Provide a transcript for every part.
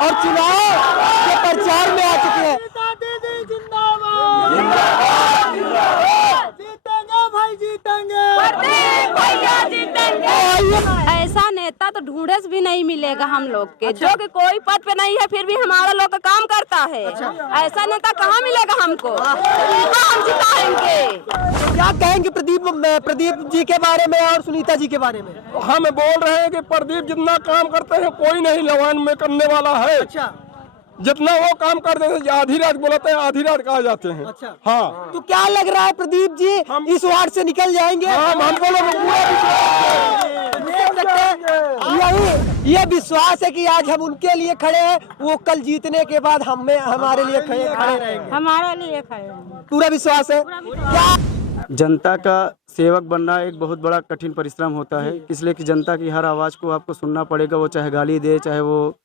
और चुनाव के प्रचार में आ चुके हैं। जीतेंगे भाई, जीतेंगे, भैया जीतेंगे। ऐसा नेता तो ढूंढे से भी नहीं मिलेगा हम लोग के, जो कि कोई पद पे नहीं है फिर भी हमारा लोग का काम करता है। ऐसा नेता कहाँ मिलेगा हमको, हम जिताएंगे। तो क्या कहेंगे प्रदीप जी के बारे में और सुनीता जी के बारे में? हम बोल रहे हैं कि प्रदीप जितना काम करते हैं कोई नहीं लवान में करने वाला है। अच्छा, जितना वो काम करते थे आधी रात बोलते हैं, आधी रात कहा जाते हैं। अच्छा, हाँ, तो क्या लग रहा है प्रदीप जी इस वार्ड से निकल जाएंगे? हमको लोग पूरा देख सकते हैं, यही ये विश्वास है कि आज हम उनके लिए खड़े हैं, वो कल जीतने के बाद हमारे लिए खड़े रहेंगे। हमारे लिए खड़े हैं। पूरा विश्वास है। क्या जनता का सेवक बनना एक बहुत बड़ा कठिन परिश्रम होता है, इसलिए कि जनता की हर आवाज़ को आपको सुनना पड़ेगा। वो चाहे गाली दे, चाहे वो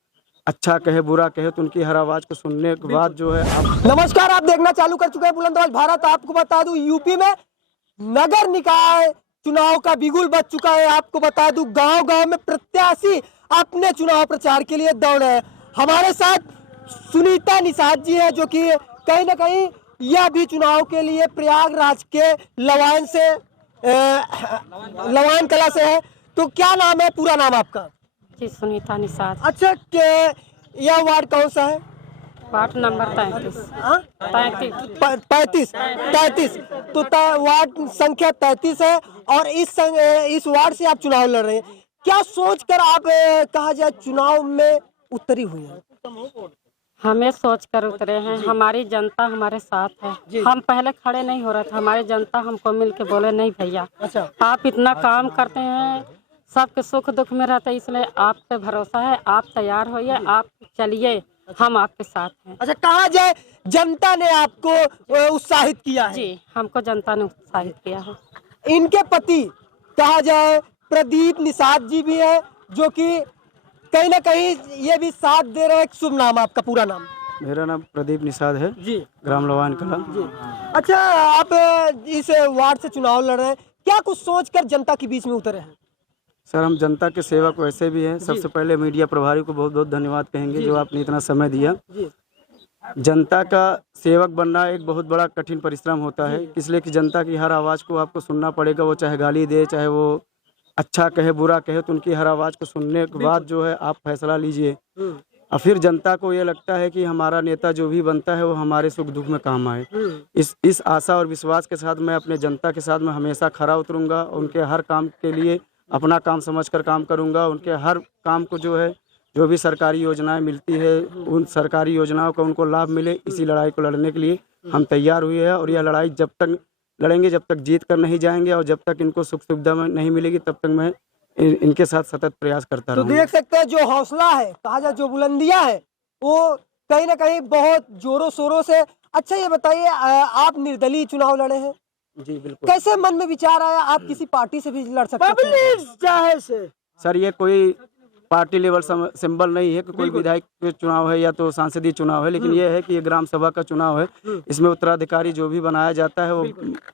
अच्छा कहे बुरा कहे, तो उनकी हर आवाज़ को सुनने के बाद जो है आप। नमस्कार, आप देखना चालू कर चुके हैं बुलंद आवाज भारत। आपको बता दूं यूपी में नगर निकाय चुनाव का बिगुल बज चुका है। आपको बता दूं गांव-गांव में प्रत्याशी अपने चुनाव प्रचार के लिए दौड़ रहे हैं। हमारे साथ सुनीता निषाद जी है, जो कि कहीं ना कहीं यह भी चुनाव के लिए प्रयागराज के लवान कला से है। तो क्या नाम है, पूरा नाम आपका? जी, सुनीता निषाद। अच्छा, यह वार्ड कौन सा है? Ward number 33। हाँ? 33 तो वार्ड संख्या 33 है। और इस वार्ड से आप चुनाव लड़ रहे हैं। क्या सोचकर आप कहा जाए चुनाव में उतरी हुई है? हमें सोच कर उतरे हैं, हमारी जनता हमारे साथ है। हम पहले खड़े नहीं हो रहे थे, हमारी जनता हमको मिल के बोले नहीं भैया, अच्छा, आप इतना काम करते हैं, सबके सुख दुख में रहते, इसलिए आप पे भरोसा है, आप तैयार होइए, आप चलिए, हम आपके साथ हैं। अच्छा, कहा जाए जनता ने आपको उत्साहित किया है? जी, हमको जनता ने उत्साहित किया है। इनके पति कहा जाए प्रदीप निषाद जी भी है, जो कि कहीं ना कहीं ये भी साथ दे रहे हैं। शुभ नाम आपका, पूरा नाम? मेरा नाम प्रदीप निषाद है जी, ग्राम लवान कला जी। अच्छा, आप इस वार्ड से चुनाव लड़ रहे हैं, क्या कुछ सोचकर जनता के बीच में उतरे हैं? सर, हम जनता के सेवक वैसे भी हैं। सबसे पहले मीडिया प्रभारी को बहुत बहुत धन्यवाद कहेंगे, जो आपने इतना समय दिया। जनता का सेवक बनना एक बहुत बड़ा कठिन परिश्रम होता है, इसलिए कि जनता की हर आवाज़ को आपको सुनना पड़ेगा। वो चाहे गाली दे, चाहे वो अच्छा कहे बुरा कहे, तो उनकी हर आवाज़ को सुनने के बाद जो है आप फैसला लीजिए। और फिर जनता को ये लगता है कि हमारा नेता जो भी बनता है वो हमारे सुख दुख में काम आए। इस आशा और विश्वास के साथ मैं अपने जनता के साथ में हमेशा खड़ा उतरूंगा। उनके हर काम के लिए अपना काम समझकर काम करूंगा। उनके हर काम को जो भी सरकारी योजनाएं मिलती है, उन सरकारी योजनाओं का उनको लाभ मिले, इसी लड़ाई को लड़ने के लिए हम तैयार हुए हैं। और यह लड़ाई जब तक लड़ेंगे, जब तक जीत कर नहीं जाएंगे, और जब तक इनको सुख सुविधा नहीं मिलेगी, तब तक मैं इनके साथ सतत प्रयास करता रहूंगा। तो देख सकते हैं जो हौसला है, कहा जाए जो बुलंदियां है, वो कहीं ना कहीं बहुत जोरों शोरों से। अच्छा, ये बताइए, आप निर्दलीय चुनाव लड़े हैं? जी बिल्कुल। कैसे मन में विचार आया आप किसी पार्टी से भी लड़ सकते हैं? सर, ये कोई पार्टी लेवल सिंबल नहीं है कि कोई विधायक के चुनाव है या तो सांसदीय चुनाव है, लेकिन ये है कि ये ग्राम सभा का चुनाव है। इसमें उत्तराधिकारी जो भी बनाया जाता है वो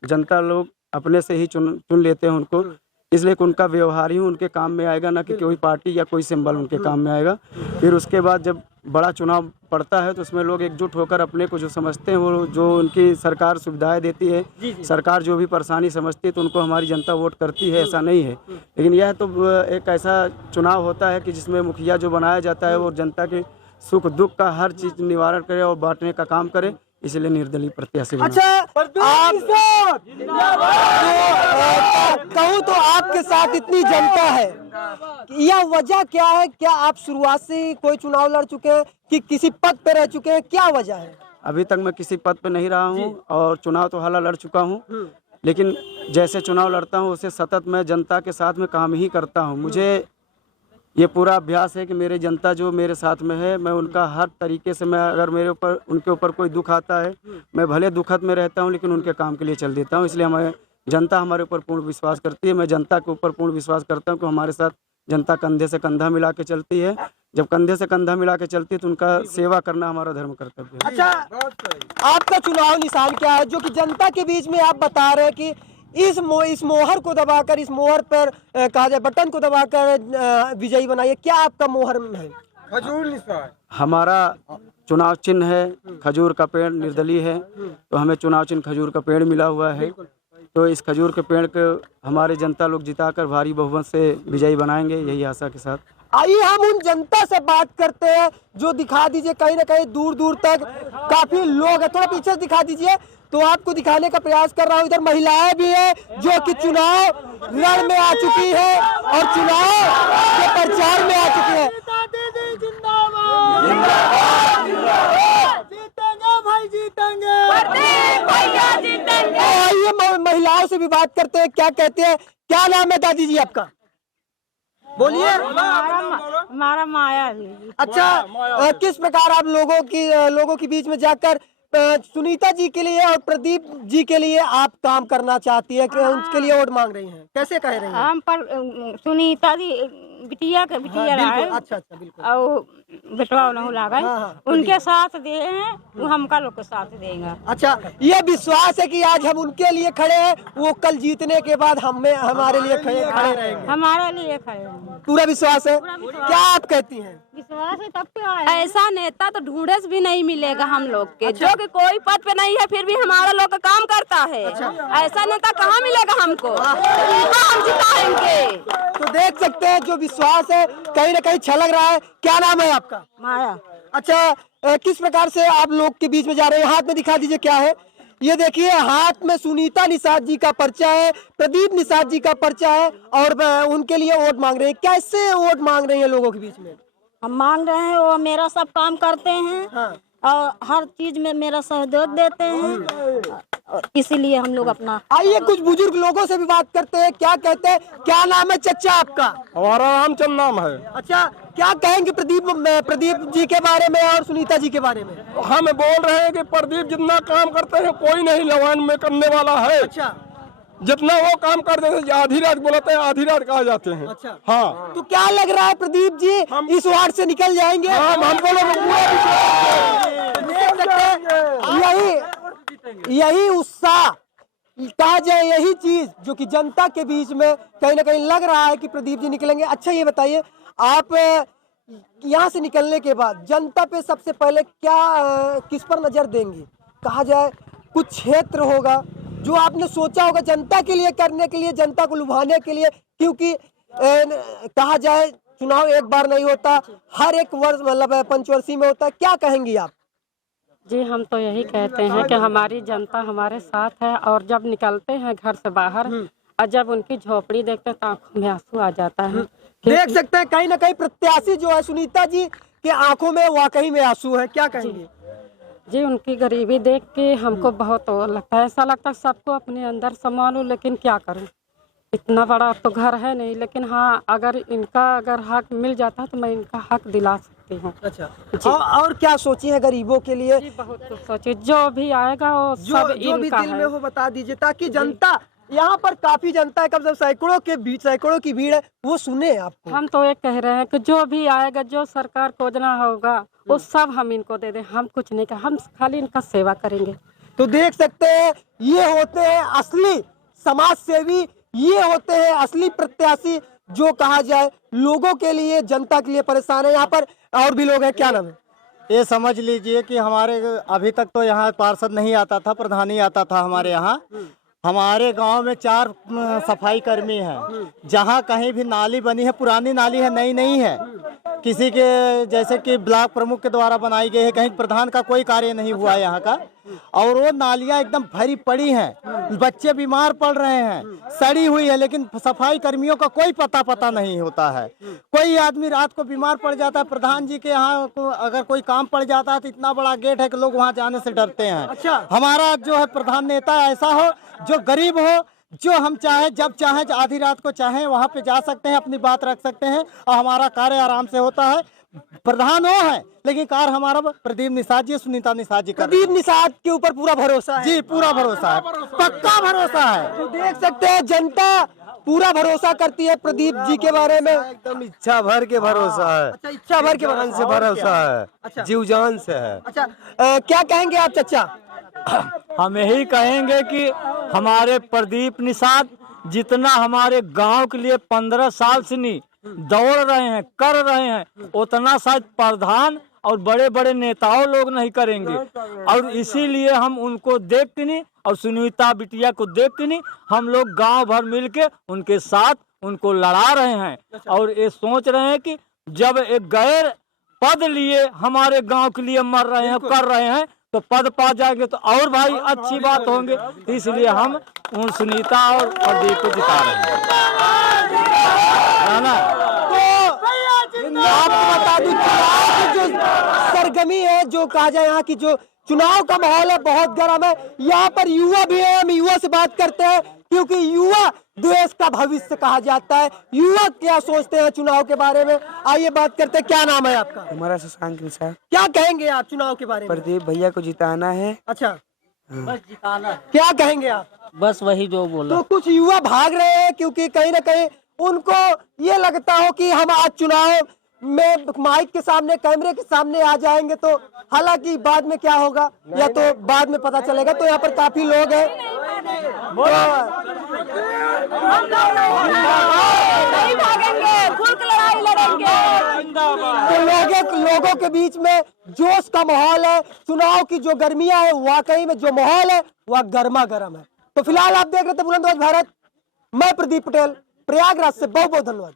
जनता लोग अपने से ही चुन लेते हैं उनको, इसलिए कि उनका व्यवहार ही उनके काम में आएगा, ना कि कोई पार्टी या कोई सिंबल उनके काम में आएगा। फिर उसके बाद जब बड़ा चुनाव पड़ता है तो उसमें लोग एकजुट होकर अपने को जो समझते हैं, वो जो उनकी सरकार सुविधाएं देती है, सरकार जो भी परेशानी समझती है, तो उनको हमारी जनता वोट करती है, ऐसा नहीं है। लेकिन यह तो एक ऐसा चुनाव होता है कि जिसमें मुखिया जो बनाया जाता है वो जनता के सुख दुख का हर चीज़ निवारण करे और बांटने का काम करे, इसलिए निर्दलीय प्रत्याशी। अच्छा, आप कहूँ तो आपके साथ इतनी जनता है, यह वजह क्या है? क्या आप शुरुआत से ही कोई चुनाव लड़ चुके हैं कि किसी पद पे रह चुके हैं, क्या वजह है? अभी तक मैं किसी पद पे नहीं रहा हूँ और चुनाव तो हाल लड़ चुका हूँ, लेकिन जैसे चुनाव लड़ता हूँ उसे सतत मैं जनता के साथ में काम ही करता हूँ। मुझे ये पूरा अभ्यास है कि मेरे जनता जो मेरे साथ में है, मैं उनका हर तरीके से, मैं अगर उनके ऊपर कोई दुख आता है, मैं भले दुखद में रहता हूं, लेकिन उनके काम के लिए चल देता हूं। इसलिए हमें जनता हमारे ऊपर पूर्ण विश्वास करती है। मैं जनता के ऊपर पूर्ण विश्वास करता हूं कि हमारे साथ जनता कंधे से कंधा मिला के चलती है। जब कंधे से कंधा मिला के चलती है तो उनका सेवा करना हमारा धर्म कर्तव्य है। अच्छा, आपका चुनाव निशान क्या है, जो कि जनता के बीच में आप बता रहे हैं कि इस मोहर को दबाकर, इस मोहर पर कहा जाए बटन को दबाकर विजयी बनाइए? क्या आपका मोहर है? खजूर निशान। हमारा चुनाव चिन्ह है खजूर का पेड़, निर्दलीय है, तो हमें चुनाव चिन्ह खजूर का पेड़ मिला हुआ है। तो इस खजूर के पेड़ को हमारे जनता लोग जिताकर भारी बहुमत से विजयी बनाएंगे, यही आशा के साथ। आइए हम उन जनता से बात करते हैं जो दिखा दीजिए, कहीं ना कहीं दूर दूर तक काफी लोग हैं, थोड़ा पीछे से दिखा दीजिए तो आपको दिखाने का प्रयास कर रहा हूँ। इधर महिलाएं भी है जो कि चुनाव रण में आ चुकी है और चुनाव के प्रचार में आ चुकी है। जीतेंगे भाई, जीतेंगे। आइए महिलाओं से भी बात करते हैं, क्या कहते हैं। क्या नाम है दादी जी आपका? बोलिए। हमारा माया जी। अच्छा, किस प्रकार आप लोगों के बीच में जाकर सुनीता जी के लिए और प्रदीप जी के लिए आप काम करना चाहती है कि उनके लिए वोट मांग रही हैं, कैसे कह रही हैं? हम पर सुनीता जी बिटिया के बिटिया रहे। अच्छा बिल्कुल। और बेटवा नहीं लागा, उनके साथ दे हैं, वो हमका लोग के साथ देंगे। अच्छा, ये विश्वास है कि आज हम उनके लिए खड़े हैं, वो कल जीतने के बाद हमारे लिए खड़े रहेंगे। हमारे लिए खड़े हैं, पूरा विश्वास है। क्या आप कहती हैं? विश्वास है तब तो आए। ऐसा नेता तो ढूंढे भी नहीं मिलेगा हम लोग के, जो कि कोई पद पे नहीं है फिर भी हमारा लोग का काम करता है। ऐसा नेता कहाँ मिलेगा हमको, हम जिताएंगे। तो देख सकते हैं जो विश्वास है कहीं ना कहीं छलक रहा है। क्या नाम है आपका? माया। अच्छा, किस प्रकार से आप लोग के बीच में जा रहे हैं? हाथ में दिखा दीजिए क्या है। ये देखिए, हाथ में सुनीता निषाद जी का पर्चा है, प्रदीप निषाद जी का पर्चा है और उनके लिए वोट मांग रहे हैं। कैसे वोट मांग रहे हैं लोगों के बीच में? हम मांग रहे हैं, वो मेरा सब काम करते हैं। हाँ। और हर चीज में मेरा सहयोग देते हैं, इसीलिए हम लोग अपना। आइए कुछ बुजुर्ग लोगों से भी बात करते हैं, क्या कहते हैं। क्या नाम है चचा आपका? हमारा रामचंद नाम है। अच्छा, क्या कहेंगे प्रदीप जी के बारे में और सुनीता जी के बारे में? हम बोल रहे हैं कि प्रदीप जितना काम करते हैं कोई नहीं लवान में करने वाला है। अच्छा, जितना वो काम करते थे, आधी रात बोलते हैं, आधी रात कहा जाते हैं। अच्छा। हाँ, तो क्या लग रहा है प्रदीप जी इस वार्ड से निकल जाएंगे? हमको लोग देख सकते हैं, यही उत्साह कहा जाए, यही चीज जो कि जनता के बीच में कहीं ना कहीं लग रहा है कि प्रदीप जी निकलेंगे। अच्छा, ये बताइए, आप यहाँ से निकलने के बाद जनता पे सबसे पहले क्या किस पर नजर देंगी? कहा जाए कुछ क्षेत्र होगा जो आपने सोचा होगा जनता के लिए करने के लिए, जनता को लुभाने के लिए, क्योंकि कहा जाए चुनाव एक बार नहीं होता, हर एक वर्ष मतलब पंचवर्षीय में होता है। क्या कहेंगी आप? जी, हम तो यही कहते हैं कि हमारी जनता हमारे साथ है, और जब निकलते हैं घर से बाहर और जब उनकी झोपड़ी देखते हैं तो आंखों में आंसू आ जाता है। देख सकते हैं कहीं ना कहीं प्रत्याशी जो है सुनीता जी के आंखों में वाकई में आंसू है। क्या कहेंगे? जी, उनकी गरीबी देख के हमको बहुत लगता है, ऐसा लगता है सबको अपने अंदर समा लूं, लेकिन क्या करूं, इतना बड़ा तो घर है नहीं। लेकिन हाँ, अगर अगर हक मिल जाता तो मैं इनका हक दिला सकती हूँ। अच्छा, और क्या सोची है गरीबों के लिए? जी, बहुत कुछ सोचिए, जो भी आएगा वो सब जो भी इनका दिल में है। हो बता दीजिए, ताकि जनता, यहाँ पर काफी जनता है, कम से कम सैकड़ों की भीड़ है, वो सुने आपको। हम तो एक कह रहे हैं कि जो भी आएगा, जो सरकार को योजना होगा वो सब हम इनको दे दें, हम कुछ नहीं, हम खाली इनका सेवा करेंगे। तो देख सकते हैं, ये होते हैं असली समाज सेवी, ये होते हैं असली प्रत्याशी, जो कहा जाए लोगों के लिए, जनता के लिए परेशान है। यहाँ पर और भी लोग हैं। क्या नाम है? ये समझ लीजिए कि हमारे अभी तक तो यहाँ पार्षद नहीं आता था, प्रधान ही आता था हमारे यहाँ। हमारे गांव में 4 सफाई कर्मी हैं। जहाँ कहीं भी नाली बनी है, पुरानी नाली है, नई नहीं है, किसी के जैसे कि ब्लॉक प्रमुख के द्वारा बनाई गई है, कहीं प्रधान का कोई कार्य नहीं हुआ यहाँ का, और वो नालियाँ एकदम भरी पड़ी हैं, बच्चे बीमार पड़ रहे हैं, सड़ी हुई है, लेकिन सफाई कर्मियों का कोई पता नहीं होता है। कोई आदमी रात को बीमार पड़ जाता है, प्रधान जी के यहाँ अगर कोई काम पड़ जाता है तो इतना बड़ा गेट है कि लोग वहाँ जाने से डरते हैं। अच्छा। हमारा जो है प्रधान नेता ऐसा हो जो गरीब हो, जो हम चाहे जब चाहे आधी रात को चाहे वहाँ पे जा सकते हैं, अपनी बात रख सकते हैं और हमारा कार्य आराम से होता है। प्रधान वो है, लेकिन कार्य हमारा प्रदीप निषाद जी, सुनीता निषाद जी, प्रदीप निषाद के ऊपर पूरा भरोसा है। जी, पूरा भरोसा है, पक्का भरोसा है। तो देख सकते हैं जनता पूरा भरोसा करती है प्रदीप जी के बारे में, एकदम इच्छा भर के भरोसा है। अच्छा, इच्छा भर के जान से भरोसा है। अच्छा। जीव जान से है। अच्छा, क्या कहेंगे आप चचा? हम यही कहेंगे कि हमारे प्रदीप निषाद जितना हमारे गांव के लिए 15 साल से नहीं दौड़ रहे हैं, कर रहे हैं, उतना शायद प्रधान और बड़े बड़े नेताओं लोग नहीं करेंगे। और इसीलिए हम उनको देख के नहीं और सुनीता बिटिया को देख के नहीं, हम लोग गांव भर मिलके उनके साथ उनको लड़ा रहे हैं। और ये सोच रहे हैं कि जब एक गैर पद लिए हमारे गांव के लिए मर रहे हैं, कर रहे हैं, तो पद पा जाएंगे तो और भाई अच्छी बात होंगे। इसलिए हम उन सुनीता और प्रदीप को जिता रहे हैं। ना आपको बता दूं, चुनाव की जो सरगर्मी है, जो कहा जाए यहाँ की जो चुनाव का माहौल है, बहुत गर्म है। यहाँ पर युवा भी है, हम युवा से बात करते हैं क्योंकि युवा देश का भविष्य कहा जाता है। युवा क्या सोचते हैं चुनाव के बारे में, आइए बात करते हैं। क्या नाम है आपका? हमारा शशांक निशा। क्या कहेंगे आप चुनाव के बारे में? प्रदीप भैया को जिताना है। अच्छा, बस जिताना है। क्या कहेंगे आप? बस वही जो बोला। तो कुछ युवा भाग रहे हैं क्योंकि कहीं ना कहीं उनको ये लगता हो कि हम आज चुनाव में माइक के सामने, कैमरे के सामने आ जाएंगे तो हालांकि बाद में क्या होगा या तो बाद में पता चलेगा। तो यहाँ पर काफी लोग हैं, नहीं भागेंगे, खुल के लड़ाई लड़ेंगे। तो लोगों के बीच में जोश का माहौल है। चुनाव की जो गर्मियां है, वाकई में जो माहौल है वह गर्मा गर्म है। तो फिलहाल आप देख रहे थे बुलंदबाज भारत, मैं प्रदीप पटेल, प्रयागराज से। बहुत बहुत धन्यवाद।